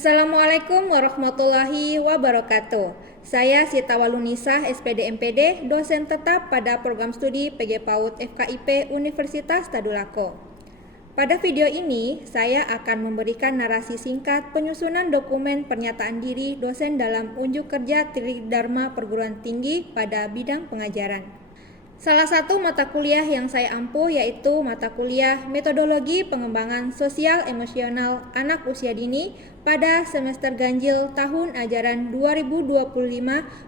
Assalamualaikum warahmatullahi wabarakatuh. Saya Sita Walunisah, SPD MPD, dosen tetap pada program studi PG PAUD FKIP Universitas Tadulako. Pada video ini, saya akan memberikan narasi singkat penyusunan dokumen pernyataan diri dosen dalam unjuk kerja Tridharma Perguruan Tinggi pada bidang pengajaran. Salah satu mata kuliah yang saya ampuh yaitu mata kuliah Metodologi Pengembangan Sosial Emosional Anak Usia Dini pada semester ganjil tahun ajaran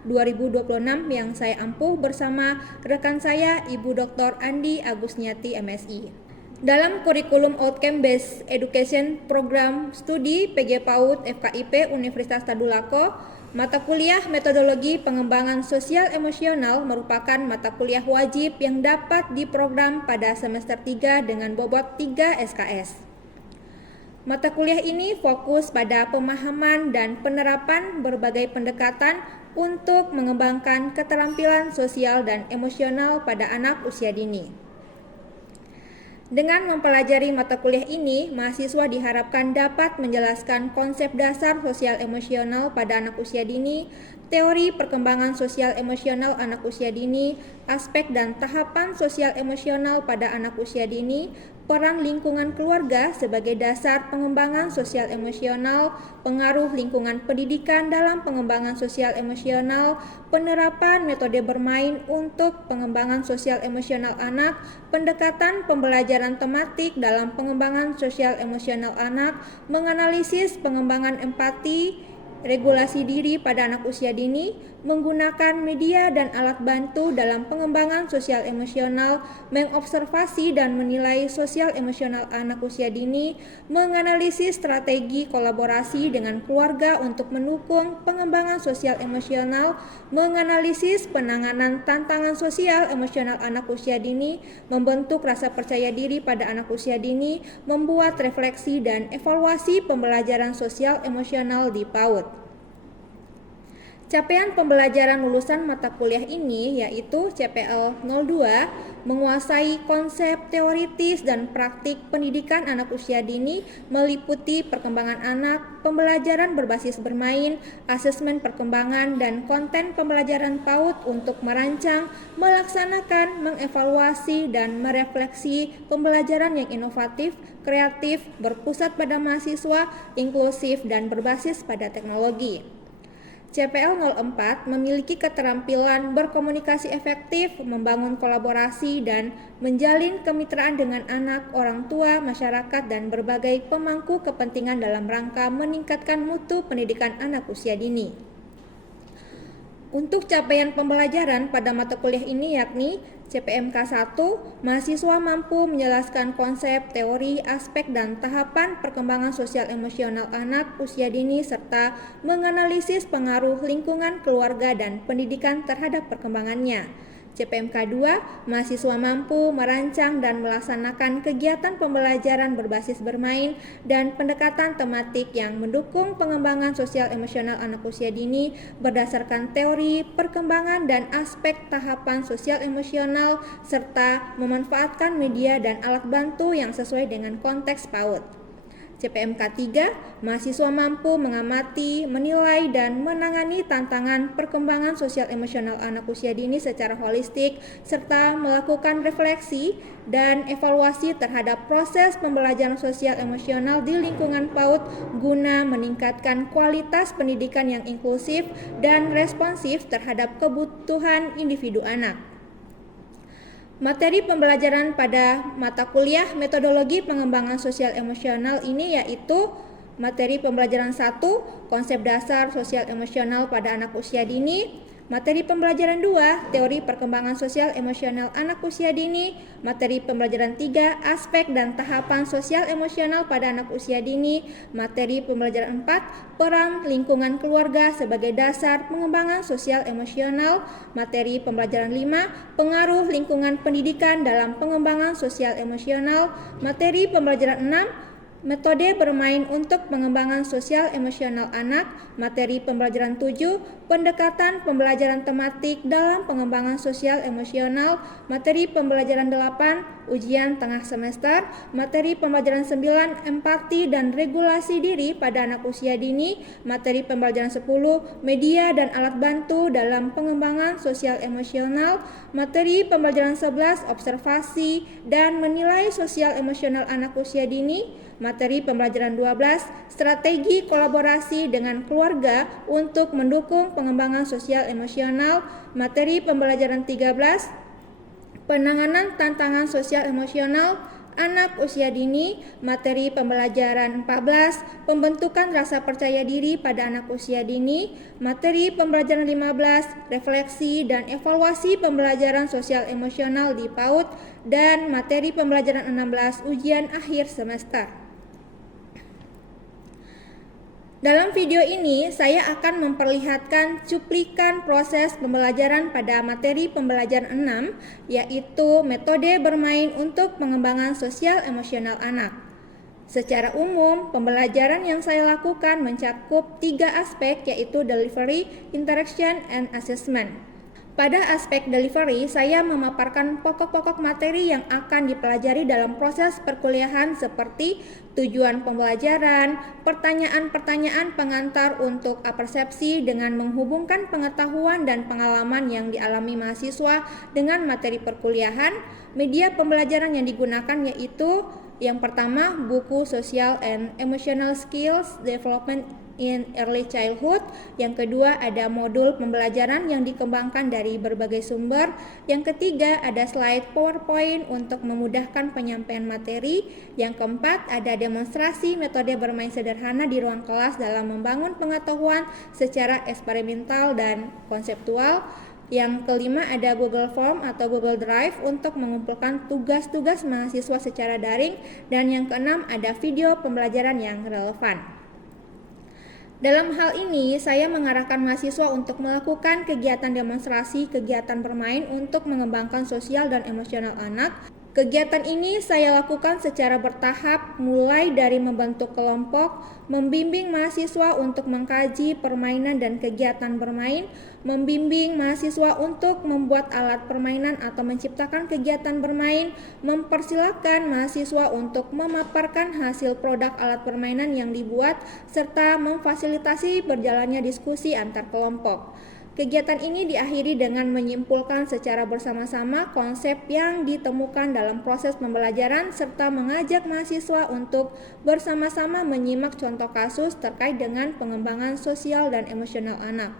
2025-2026 yang saya ampuh bersama rekan saya Ibu Dr. Andi Agusniati MSI. Dalam kurikulum Outcome Based Education Program Studi PG PAUD FKIP Universitas Tadulako, mata kuliah Metodologi Pengembangan Sosial Emosional merupakan mata kuliah wajib yang dapat diprogram pada semester 3 dengan bobot 3 SKS. Mata kuliah ini fokus pada pemahaman dan penerapan berbagai pendekatan untuk mengembangkan keterampilan sosial dan emosional pada anak usia dini. Dengan mempelajari mata kuliah ini, mahasiswa diharapkan dapat menjelaskan konsep dasar sosial emosional pada anak usia dini, teori perkembangan sosial emosional anak usia dini, aspek dan tahapan sosial emosional pada anak usia dini, peran lingkungan keluarga sebagai dasar pengembangan sosial emosional, pengaruh lingkungan pendidikan dalam pengembangan sosial emosional, penerapan metode bermain untuk pengembangan sosial emosional anak, pendekatan pembelajaran tematik dalam pengembangan sosial emosional anak, menganalisis pengembangan empati, regulasi diri pada anak usia dini, menggunakan media dan alat bantu dalam pengembangan sosial emosional, mengobservasi dan menilai sosial emosional anak usia dini, menganalisis strategi kolaborasi dengan keluarga untuk mendukung pengembangan sosial emosional, menganalisis penanganan tantangan sosial emosional anak usia dini, membentuk rasa percaya diri pada anak usia dini, membuat refleksi dan evaluasi pembelajaran sosial emosional di PAUD. Capaian pembelajaran lulusan mata kuliah ini yaitu CPL 02 menguasai konsep teoritis dan praktik pendidikan anak usia dini meliputi perkembangan anak, pembelajaran berbasis bermain, asesmen perkembangan, dan konten pembelajaran PAUD untuk merancang, melaksanakan, mengevaluasi, dan merefleksi pembelajaran yang inovatif, kreatif, berpusat pada mahasiswa, inklusif, dan berbasis pada teknologi. CPL 04 memiliki keterampilan berkomunikasi efektif, membangun kolaborasi, dan menjalin kemitraan dengan anak, orang tua, masyarakat, dan berbagai pemangku kepentingan dalam rangka meningkatkan mutu pendidikan anak usia dini. Untuk capaian pembelajaran pada mata kuliah ini yakni CPMK 1, mahasiswa mampu menjelaskan konsep, teori, aspek, dan tahapan perkembangan sosial emosional anak usia dini serta menganalisis pengaruh lingkungan, keluarga, dan pendidikan terhadap perkembangannya. CPMK 2, mahasiswa mampu merancang dan melaksanakan kegiatan pembelajaran berbasis bermain dan pendekatan tematik yang mendukung pengembangan sosial emosional anak usia dini berdasarkan teori, perkembangan, dan aspek tahapan sosial emosional serta memanfaatkan media dan alat bantu yang sesuai dengan konteks PAUD. CPMK 3, mahasiswa mampu mengamati, menilai, dan menangani tantangan perkembangan sosial emosional anak usia dini secara holistik, serta melakukan refleksi dan evaluasi terhadap proses pembelajaran sosial emosional di lingkungan PAUD guna meningkatkan kualitas pendidikan yang inklusif dan responsif terhadap kebutuhan individu anak. Materi pembelajaran pada mata kuliah Metodologi Pengembangan Sosial Emosional ini yaitu materi pembelajaran 1, konsep dasar sosial emosional pada anak usia dini, materi pembelajaran 2, teori perkembangan sosial emosional anak usia dini, materi pembelajaran 3, aspek dan tahapan sosial emosional pada anak usia dini, materi pembelajaran 4, peran lingkungan keluarga sebagai dasar pengembangan sosial emosional, materi pembelajaran 5, pengaruh lingkungan pendidikan dalam pengembangan sosial emosional, materi pembelajaran 6, Metode bermain untuk pengembangan sosial emosional anak, materi pembelajaran 7, pendekatan pembelajaran tematik dalam pengembangan sosial emosional, materi pembelajaran 8, ujian tengah semester, materi pembelajaran 9, empati dan regulasi diri pada anak usia dini, materi pembelajaran 10, media dan alat bantu dalam pengembangan sosial emosional, materi pembelajaran 11, observasi dan menilai sosial emosional anak usia dini, materi pembelajaran 12, strategi kolaborasi dengan keluarga untuk mendukung pengembangan sosial emosional, materi pembelajaran 13, penanganan tantangan sosial emosional anak usia dini, materi pembelajaran 14, pembentukan rasa percaya diri pada anak usia dini, materi pembelajaran 15, refleksi dan evaluasi pembelajaran sosial emosional di PAUD, dan materi pembelajaran 16, ujian akhir semester. Dalam video ini, saya akan memperlihatkan cuplikan proses pembelajaran pada materi pembelajaran 6, yaitu metode bermain untuk pengembangan sosial emosional anak. Secara umum, pembelajaran yang saya lakukan mencakup 3 aspek, yaitu delivery, interaction, and assessment. Pada aspek delivery, saya memaparkan pokok-pokok materi yang akan dipelajari dalam proses perkuliahan seperti tujuan pembelajaran, pertanyaan-pertanyaan pengantar untuk apersepsi dengan menghubungkan pengetahuan dan pengalaman yang dialami mahasiswa dengan materi perkuliahan, media pembelajaran yang digunakan yaitu yang pertama, buku Social and Emotional Skills Development in Early Childhood. Yang kedua, ada modul pembelajaran yang dikembangkan dari berbagai sumber. Yang ketiga, ada slide PowerPoint untuk memudahkan penyampaian materi. Yang keempat, ada demonstrasi metode bermain sederhana di ruang kelas dalam membangun pengetahuan secara eksperimental dan konseptual. Yang kelima, ada Google Form atau Google Drive untuk mengumpulkan tugas-tugas mahasiswa secara daring. Dan yang keenam, ada video pembelajaran yang relevan. Dalam hal ini, saya mengarahkan mahasiswa untuk melakukan kegiatan demonstrasi, kegiatan bermain untuk mengembangkan sosial dan emosional anak. Kegiatan ini saya lakukan secara bertahap, mulai dari membentuk kelompok, membimbing mahasiswa untuk mengkaji permainan dan kegiatan bermain, membimbing mahasiswa untuk membuat alat permainan atau menciptakan kegiatan bermain, mempersilahkan mahasiswa untuk memaparkan hasil produk alat permainan yang dibuat, serta memfasilitasi berjalannya diskusi antar kelompok. Kegiatan ini diakhiri dengan menyimpulkan secara bersama-sama konsep yang ditemukan dalam proses pembelajaran serta mengajak mahasiswa untuk bersama-sama menyimak contoh kasus terkait dengan pengembangan sosial dan emosional anak.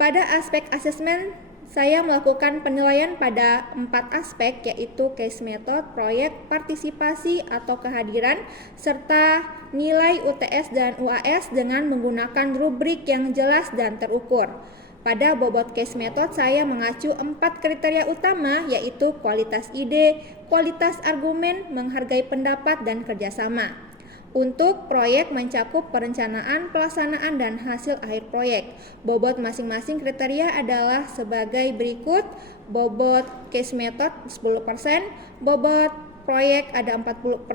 Pada aspek asesmen, saya melakukan penilaian pada 4 aspek, yaitu case method, proyek, partisipasi atau kehadiran, serta nilai UTS dan UAS dengan menggunakan rubrik yang jelas dan terukur. Pada bobot case method, saya mengacu 4 kriteria utama, yaitu kualitas ide, kualitas argumen, menghargai pendapat, dan kerjasama. Untuk proyek mencakup perencanaan, pelaksanaan, dan hasil akhir proyek. Bobot masing-masing kriteria adalah sebagai berikut: bobot case method 10%, bobot proyek ada 40%,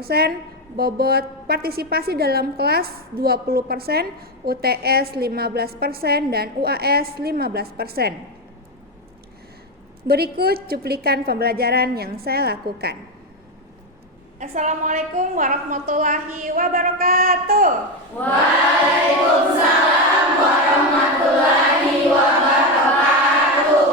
bobot partisipasi dalam kelas 20%, UTS 15%, dan UAS 15%. Berikut cuplikan pembelajaran yang saya lakukan. Assalamualaikum warahmatullahi wabarakatuh. Waalaikumsalam warahmatullahi wabarakatuh.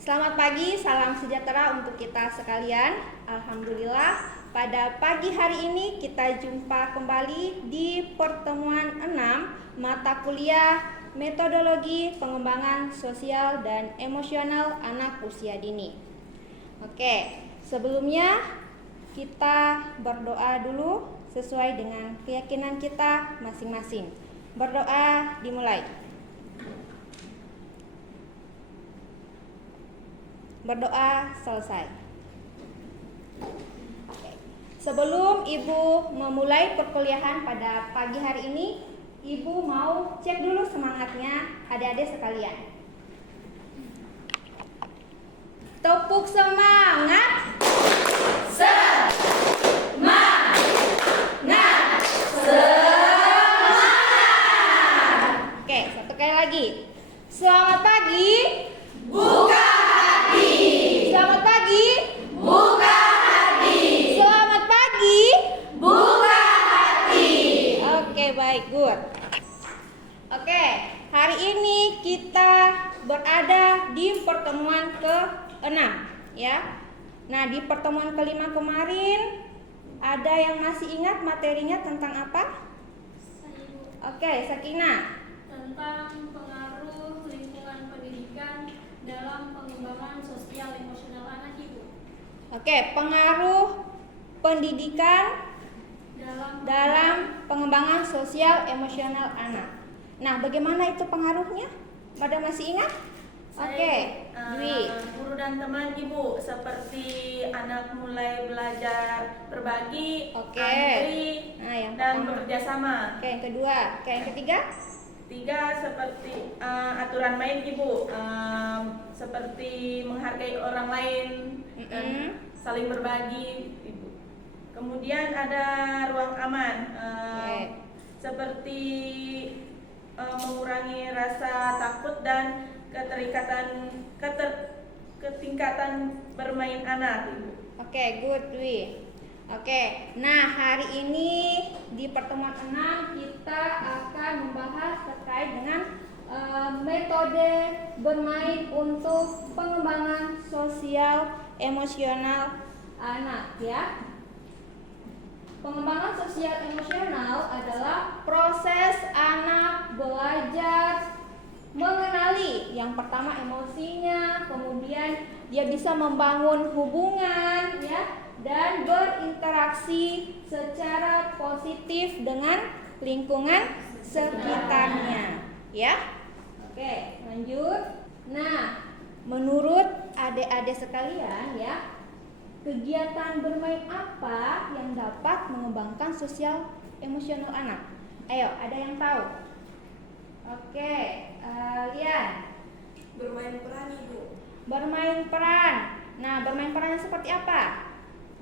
Selamat pagi, salam sejahtera untuk kita sekalian. Alhamdulillah, pada pagi hari ini kita jumpa kembali di pertemuan 6 mata kuliah metodologi pengembangan sosial dan emosional anak usia dini. Oke, sebelumnya kita berdoa dulu sesuai dengan keyakinan kita masing-masing. Berdoa dimulai. Berdoa selesai. Sebelum Ibu memulai perkuliahan pada pagi hari ini, Ibu mau cek dulu semangatnya adik-adik sekalian. Tepuk semangat. Semangat. Selamat pagi. Buka hati. Selamat pagi. Buka hati. Selamat pagi. Buka hati. Oke, baik, good. Oke, hari ini kita berada di pertemuan ke-6 ya. Nah, di pertemuan ke-5 kemarin ada yang masih ingat materinya tentang apa? Oke, Sakina. Tentang pengaruh lingkungan pendidikan dalam pengembangan sosial emosional anak, Ibu. Oke, pengaruh pendidikan dalam pengembangan sosial emosional anak. Nah, bagaimana itu pengaruhnya? Pada masih ingat? Oke, Dwi. Guru dan teman Ibu, seperti anak mulai belajar berbagi, Oke. antri, Nah, yang dan pertama. bekerja sama. Oke, yang kedua. Oke, yang ketiga. 3, seperti aturan main Ibu, seperti menghargai orang lain dan saling berbagi Ibu. Kemudian ada ruang aman, Oke. seperti mengurangi rasa takut dan ketingkatan bermain anak Ibu. Oke, good, Dwi. Oke, nah hari ini di pertemuan 6 kita akan membahas terkait dengan metode bermain untuk pengembangan sosial emosional anak ya. Pengembangan sosial emosional adalah proses anak belajar mengenali yang pertama emosinya, kemudian dia bisa membangun hubungan ya, dan berinteraksi secara positif dengan lingkungan sekitarnya ya. Oke, lanjut. Nah, menurut adik-adik sekalian ya, kegiatan bermain apa yang dapat mengembangkan sosial emosional anak? Ayo, ada yang tahu? Oke, Lian. Bermain peran, Ibu. Bermain peran. Nah, bermain perannya seperti apa?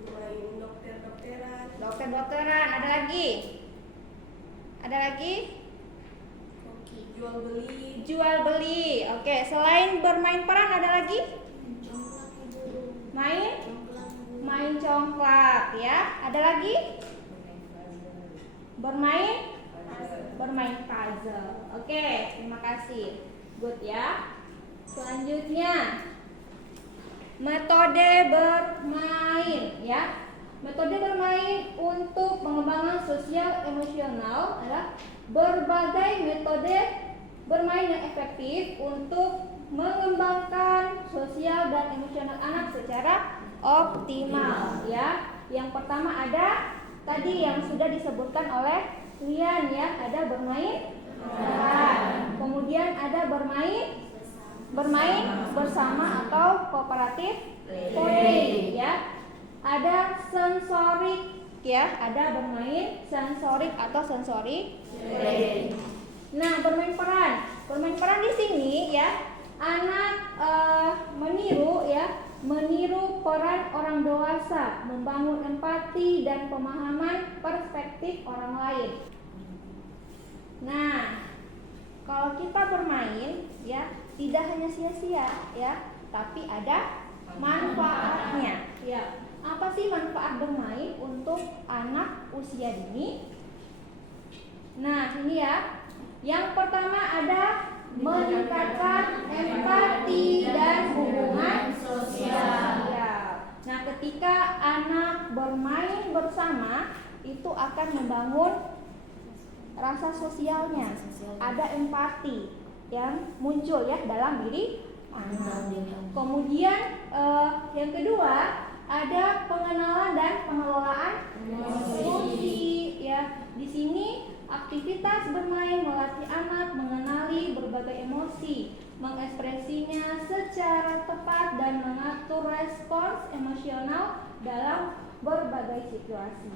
Bermain dokter-dokteran. Dokter-dokteran. Ada lagi? Ada lagi? Jual beli. Jual beli. Oke, selain bermain peran ada lagi? Main? Main congklak ya. Ada lagi? Bermain? Bermain puzzle. Oke, terima kasih. Good ya. Selanjutnya metode bermain ya. Metode bermain untuk pengembangan sosial emosional adalah berbagai metode bermain yang efektif untuk mengembangkan sosial dan emosional anak secara optimal ya. Yang pertama ada tadi yang sudah disebutkan oleh Lian ya, ada bermain peran. Kemudian ada bermain bersama atau kooperatif playing ya. Ada sensorik ya, ada bermain sensorik atau sensorik playing. Nah, bermain peran. Bermain peran di sini ya, anak meniru peran orang dewasa, membangun empati dan pemahaman perspektif orang lain. Nah, kalau kita bermain ya, tidak hanya sia-sia ya, tapi ada manfaatnya. Ya, apa sih manfaat bermain untuk anak usia dini? Nah, ini ya. Yang pertama ada meningkatkan empati dan hubungan sosial. Nah, ketika anak bermain bersama itu akan membangun rasa sosialnya. Ada empati yang muncul ya dalam diri anak. Kemudian yang kedua ada pengenalan dan pengelolaan emosi ya. Di sini aktivitas bermain melatih anak mengenali berbagai emosi, mengekspresinya secara tepat dan mengatur respons emosional dalam berbagai situasi.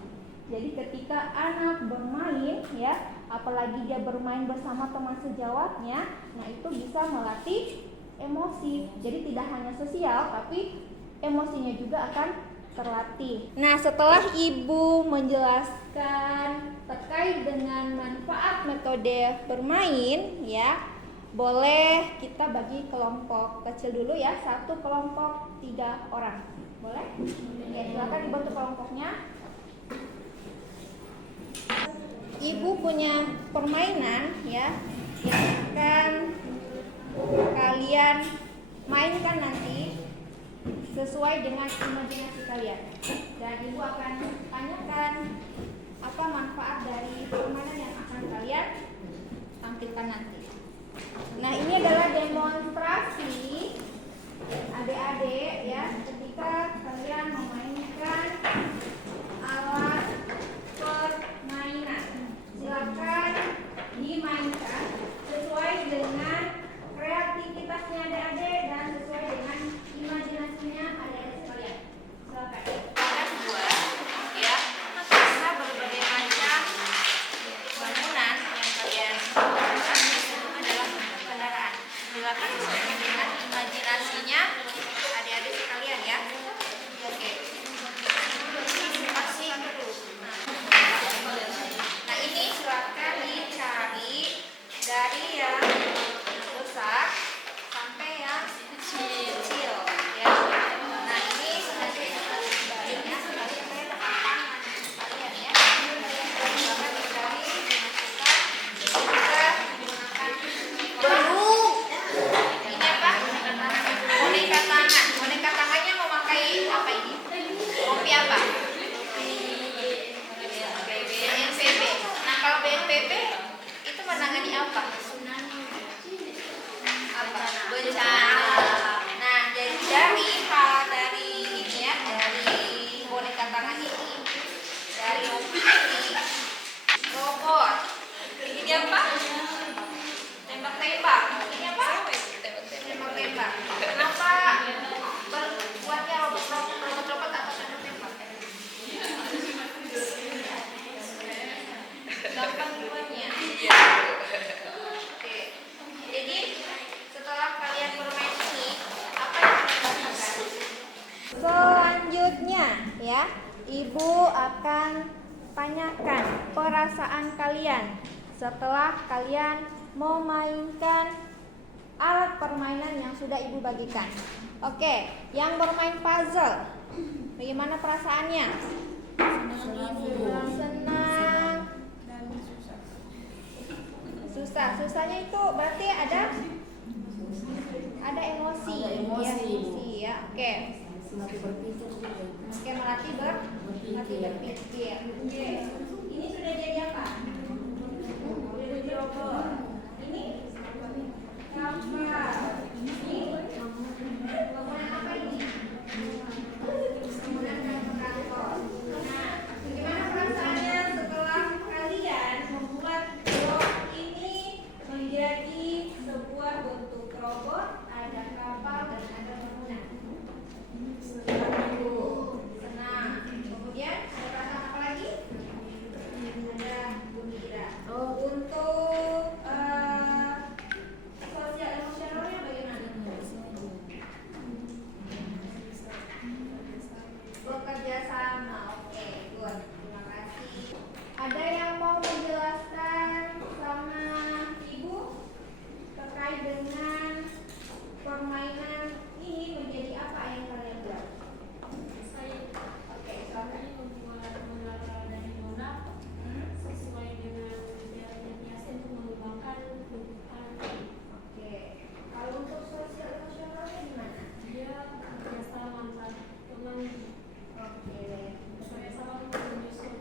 Jadi ketika anak bermain ya, apalagi dia bermain bersama teman sejawatnya, nah itu bisa melatih emosi. Jadi tidak hanya sosial tapi emosinya juga akan terlatih. Nah, setelah Ibu menjelaskan terkait dengan manfaat metode bermain ya, boleh kita bagi kelompok kecil dulu ya, satu kelompok 3 orang. Boleh? Oke, silakan dibentuk kelompoknya. Ibu punya permainan ya yang akan kalian mainkan nanti sesuai dengan imajinasi kalian. Dan ibu akan tanyakan apa manfaat dari permainan yang akan kalian tampilkan nanti. Nah, ini adalah demonstrasi adik-adik ya ketika kalian memainkan alat permainan. Silakan dimainkan sesuai dengan kreativitasnya adik-adik dan sesuai dengan imajinasinya adik-adik sekalian. Silakan. Ada dua, ya, bisa berbagai macam bangunan yang kalian lakukan itu adalah kendaraan. Silakan sesuai dengan imajinasinya adik-adik sekalian ya. Oke. Masih dulu. Nah ini silakan dicari dari yang besar sampai yang kecil ya. Nah ini sebagai bagiannya sebagai tantangan kalian ya. Silakan dicari, dimasukkan, juga menggunakan baru. Ini apa? Boneka tangan. Boneka tangannya memakai apa ini? Kopi apa? BNPB. Nah kalau BNPB itu menangani apa? Apa? Bencana. Nah dari ini ya, dari boneka tangan ini, dari robot. Ini dia apa? Tembak-tembak. Ini apa? Tembak-tembak. Kenapa buatnya robot-robot atau tembak-tembak? Gampang buatnya. Oke. Jadi setelah kalian bermain ini, apa yang kalian lakukan? Selanjutnya ya, ibu akan tanyakan perasaan kalian setelah kalian memainkan alat permainan yang sudah ibu bagikan. Oke, yang bermain puzzle, bagaimana perasaannya? Senang. Susahnya itu berarti ada emosi. Ya, emosi ya. Oke. Oke, melatih berpikir. Oke. Ini sudah jadi apa? Sudah jadi robot. Ini gambar. Ini bangunan apa ini? Bangunan kantor. Nah, bagaimana perasaannya setelah kalian membuat blok ini menjadi sebuah bentuk robot, ada kapal dan ada bangunan? Senang. Kemudian ada perasaan apa lagi? Ada gembira. Untuk sosial emosionalnya bagaimana? Bekerja sama. Oke, good. Terima kasih. Ada yang mau menjelaskan sama ibu terkait dengan permainan ini menjadi apa yang kalian buat? Saya Oke, silakan. ini membuat menara dari lunak sesuai dengan yang biasa untuk mengembangkan kehidupan. Oke. Kalau untuk sosial emosionalnya gimana? Dia bekerjasama antar teman, Oke. bekerjasama untuk menyusun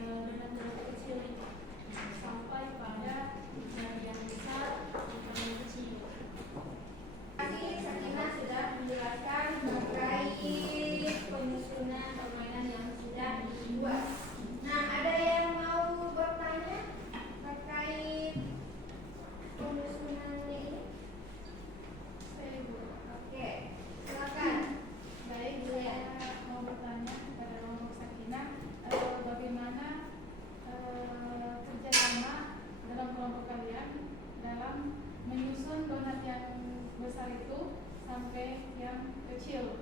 dengan kecil sampai pada yang besar dan yang kecil. Tadi Sakina sudah menjelaskan terkait penyusunan permainan yang sudah dibuat. Nah, ada yang mau bertanya terkait penyusunan ini? Oke, silakan. Baik, Julia. Mau bertanya kepada Romo Sakina, bagaimana kerjasama dalam kelompok kalian dalam menyusun donat yang besar itu sampai yang kecil?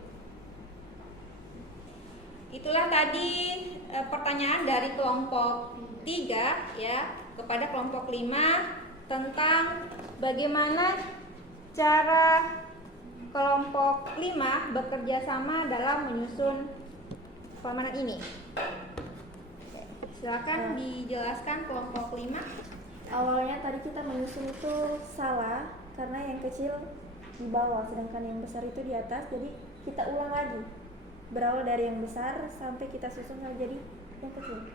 Itulah tadi pertanyaan dari kelompok 3 ya kepada kelompok 5 tentang bagaimana cara kelompok 5 bekerja sama dalam menyusun permainan ini. Silakan dijelaskan kelompok 5. Awalnya tadi kita menyusun itu salah karena yang kecil di bawah sedangkan yang besar itu di atas, jadi kita ulang lagi. Berawal dari yang besar sampai kita susun jadi yang kecil.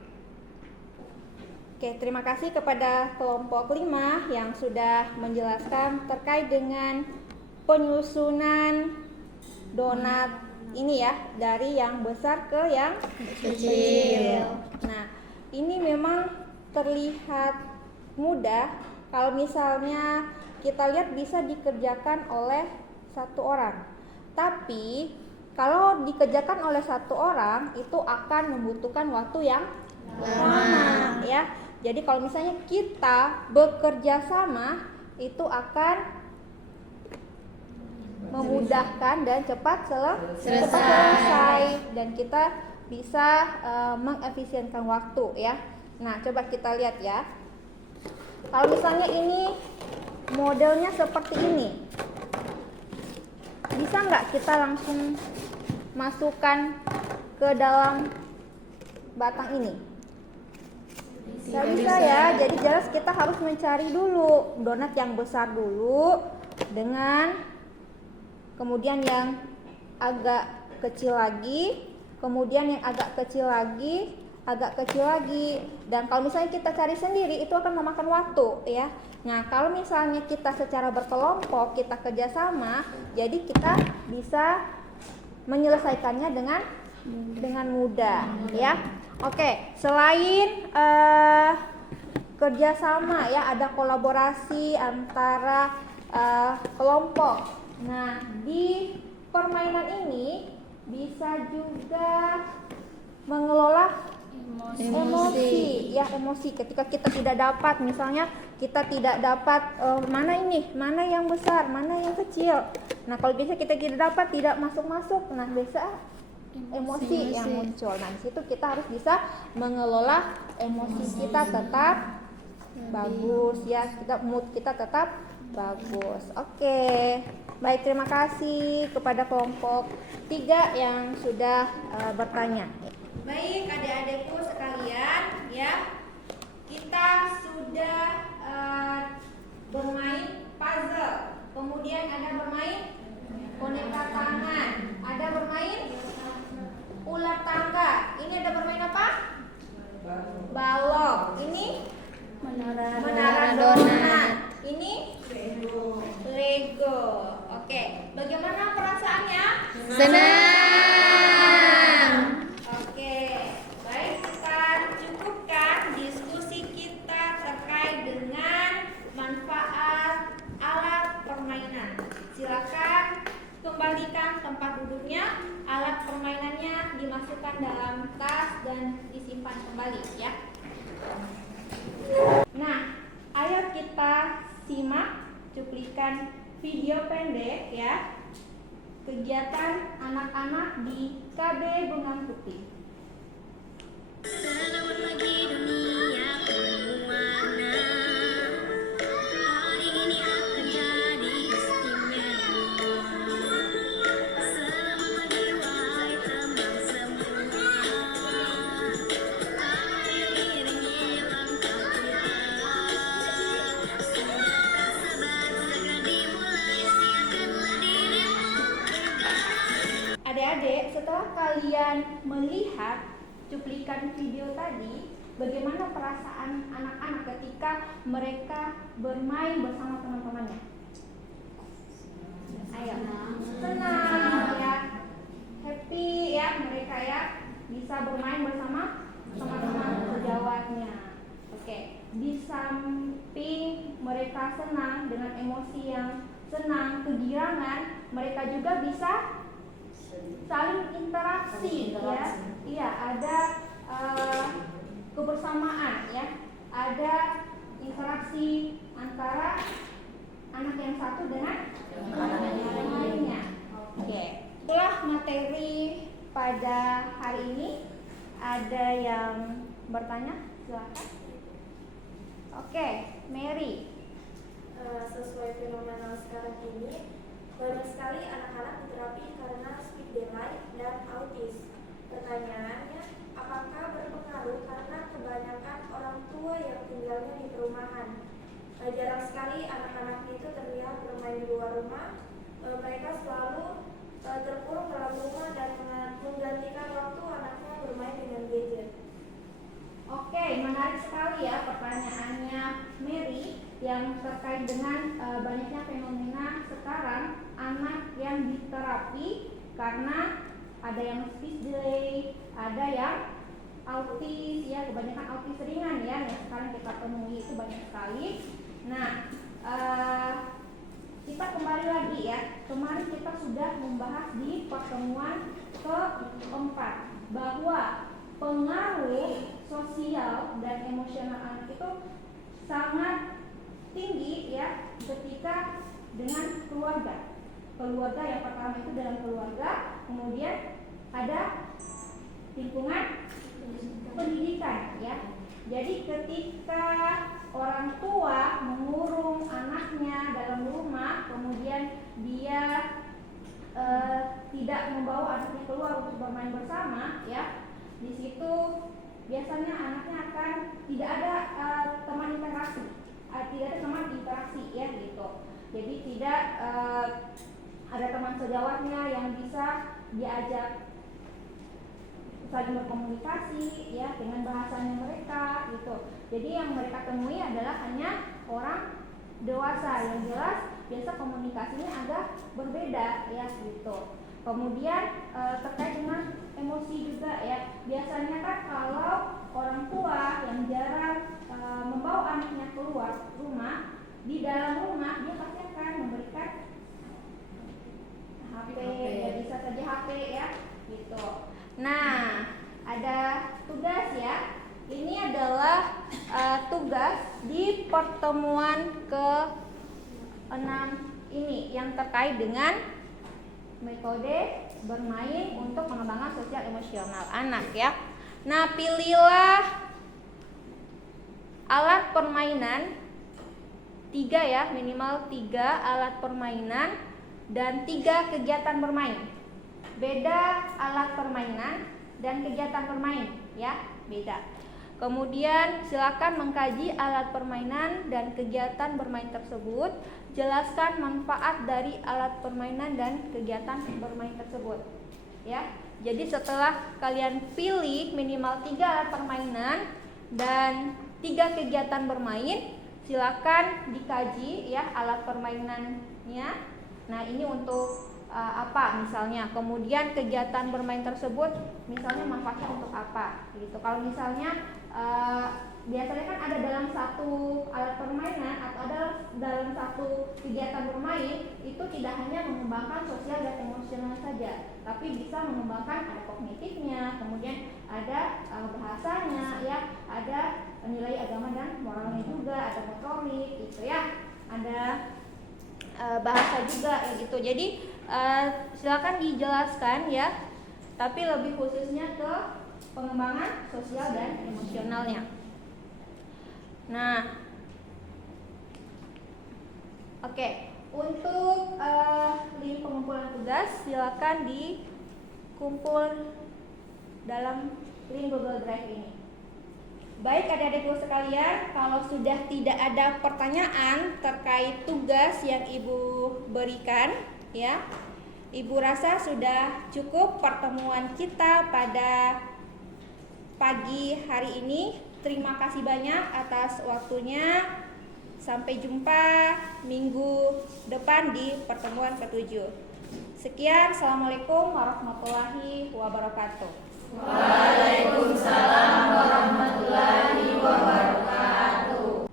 Oke, terima kasih kepada kelompok 5 yang sudah menjelaskan terkait dengan penyusunan donat ini ya, dari yang besar ke yang kecil. Nah, ini memang terlihat mudah kalau misalnya kita lihat bisa dikerjakan oleh satu orang. Tapi kalau dikerjakan oleh satu orang itu akan membutuhkan waktu yang lama ya. Jadi kalau misalnya kita bekerja sama itu akan memudahkan dan cepat selesai dan kita bisa mengefisienkan waktu ya. Nah, coba kita lihat ya. Kalau misalnya ini modelnya seperti ini, bisa nggak kita langsung masukkan ke dalam batang ini? Nggak bisa ya, jadi jelas kita harus mencari dulu donat yang besar dulu dengan kemudian yang agak kecil lagi, kemudian yang agak kecil lagi, dan kalau misalnya kita cari sendiri itu akan memakan waktu ya. Nah, kalau misalnya kita secara berkelompok kita kerjasama, jadi kita bisa menyelesaikannya dengan mudah ya. Oke, selain kerjasama ya, ada kolaborasi antara kelompok. Nah, di permainan ini bisa juga mengelola emosi ya, emosi ketika kita tidak dapat, misalnya kita tidak dapat mana yang besar, mana yang kecil. Nah, kalau bisa kita tidak dapat, tidak masuk, nah bisa emosi yang muncul. Nah, di situ kita harus bisa mengelola emosi kita tetap bagus ya, mood kita tetap bagus. Oke. Baik, terima kasih kepada kelompok 3 yang sudah bertanya. Baik, adik-adikku sekalian ya, kita sudah bermain puzzle, kemudian ada bermain boneka tangan, ada bermain ular tangga, ini ada bermain apa? Balok, ini menara donat, ini Lego. Oke, bagaimana perasaannya? Senang. Oke, baik, kita cukupkan diskusi kita terkait dengan manfaat alat permainan. Silakan kembalikan tempat duduknya, alat permainannya dimasukkan dalam tas dan disimpan kembali ya. Nah, ayo kita simak cuplikan video pendek ya, kegiatan anak-anak di KB Bengang Putih. Selamat pagi dunia penuhana, hari ini akan jadi istimewa. Selamat pagi wahai teman semua, ayo iringi langkah kita. Sudah tak sabar segera dimulai, siapkanlah dirimu bergerak. Adik-adik, setelah kalian melihat cuplikan video tadi, bagaimana perasaan anak-anak ketika mereka bermain bersama teman-temannya? Ayo, senang ya, happy ya mereka ya, bisa bermain bersama teman-teman sejawatnya. Oke, di samping mereka senang dengan emosi yang senang, kegirangan, mereka juga bisa saling interaksi ya. Iya, ada kebersamaan ya, ada interaksi antara anak yang satu dengan anak yang lainnya. Oke, itulah materi pada hari ini. Ada yang bertanya? Silakan. Oke, Mary, sesuai fenomena sekarang ini, banyak sekali anak-anak diterapi karena speed delay dan autis. Pertanyaannya, apakah berpengaruh karena kebanyakan orang tua yang tinggalnya di perumahan? Jarang sekali anak-anak itu terlihat bermain di luar rumah. Mereka selalu terkurung dalam rumah dan menggantikan waktu anaknya bermain dengan gadget. Oke, menarik sekali ya pertanyaannya Mary yang terkait dengan banyaknya fenomena sekarang anak yang diterapi karena ada yang speech delay, ada yang autis ya, kebanyakan autis ringan ya yang sekarang kita temui itu banyak sekali. Nah, kita kembali lagi ya. Kemarin kita sudah membahas di pertemuan keempat bahwa pengaruh sosial dan emosional anak itu sangat tinggi ya ketika dengan keluarga. Keluarga yang pertama itu dalam keluarga, kemudian ada lingkungan pendidikan ya. Jadi ketika orang tua mengurung anaknya dalam rumah, kemudian dia tidak membawa anaknya keluar untuk bermain bersama ya, di situ biasanya anaknya akan tidak ada teman interaksi, ya gitu. Jadi tidak ada teman sejawatnya yang bisa diajak saling berkomunikasi ya dengan bahasanya mereka gitu. Jadi yang mereka temui adalah hanya orang dewasa yang jelas biasa komunikasinya agak berbeda ya gitu. Kemudian terkait dengan emosi juga ya. Biasanya kan kalau orang tua yang jarang membawa anaknya keluar rumah, di dalam rumah dia pasti akan memberikan HP, ya bisa saja HP ya gitu. Nah, ada tugas ya. Ini adalah tugas di pertemuan ke-6 ini yang terkait dengan metode bermain untuk pengembangan sosial emosional anak ya. Nah, pilihlah alat permainan 3 ya, minimal 3 alat permainan dan 3 kegiatan bermain. Beda alat permainan dan kegiatan bermain ya, beda. Kemudian silakan mengkaji alat permainan dan kegiatan bermain tersebut. Jelaskan manfaat dari alat permainan dan kegiatan bermain tersebut. Ya. Jadi setelah kalian pilih minimal 3 alat permainan dan 3 kegiatan bermain, silakan dikaji ya alat permainannya. Nah, ini untuk apa misalnya, kemudian kegiatan bermain tersebut misalnya manfaatnya untuk apa gitu. Kalau misalnya biasanya kan ada dalam satu alat permainan atau ada dalam satu kegiatan bermain itu tidak hanya mengembangkan sosial dan emosional saja, tapi bisa mengembangkan ada kognitifnya, kemudian ada bahasanya ya, ada nilai agama dan moralnya juga, ada motorik gitu ya, ada bahasa juga ya gitu. Jadi silakan dijelaskan ya, tapi lebih khususnya ke pengembangan sosial dan emosionalnya. Nah, oke. Untuk link pengumpulan tugas silakan dikumpul dalam link Google Drive ini. Baik adik-adikku sekalian, kalau sudah tidak ada pertanyaan terkait tugas yang Ibu berikan, ya, Ibu rasa sudah cukup pertemuan kita pada pagi hari ini. Terima kasih banyak atas waktunya. Sampai jumpa minggu depan di pertemuan ke-7. Sekian, Assalamualaikum warahmatullahi wabarakatuh. Waalaikumsalam warahmatullahi wabarakatuh.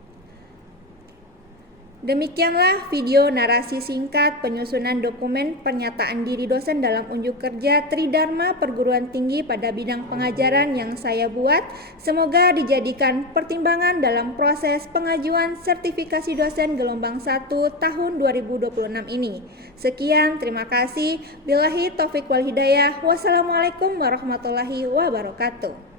Demikianlah video narasi singkat penyusunan dokumen pernyataan diri dosen dalam unjuk kerja Tridharma Perguruan Tinggi pada bidang pengajaran yang saya buat. Semoga dijadikan pertimbangan dalam proses pengajuan sertifikasi dosen gelombang 1 tahun 2026 ini. Sekian, terima kasih. Billahi taufiq wal hidayah. Wassalamualaikum warahmatullahi wabarakatuh.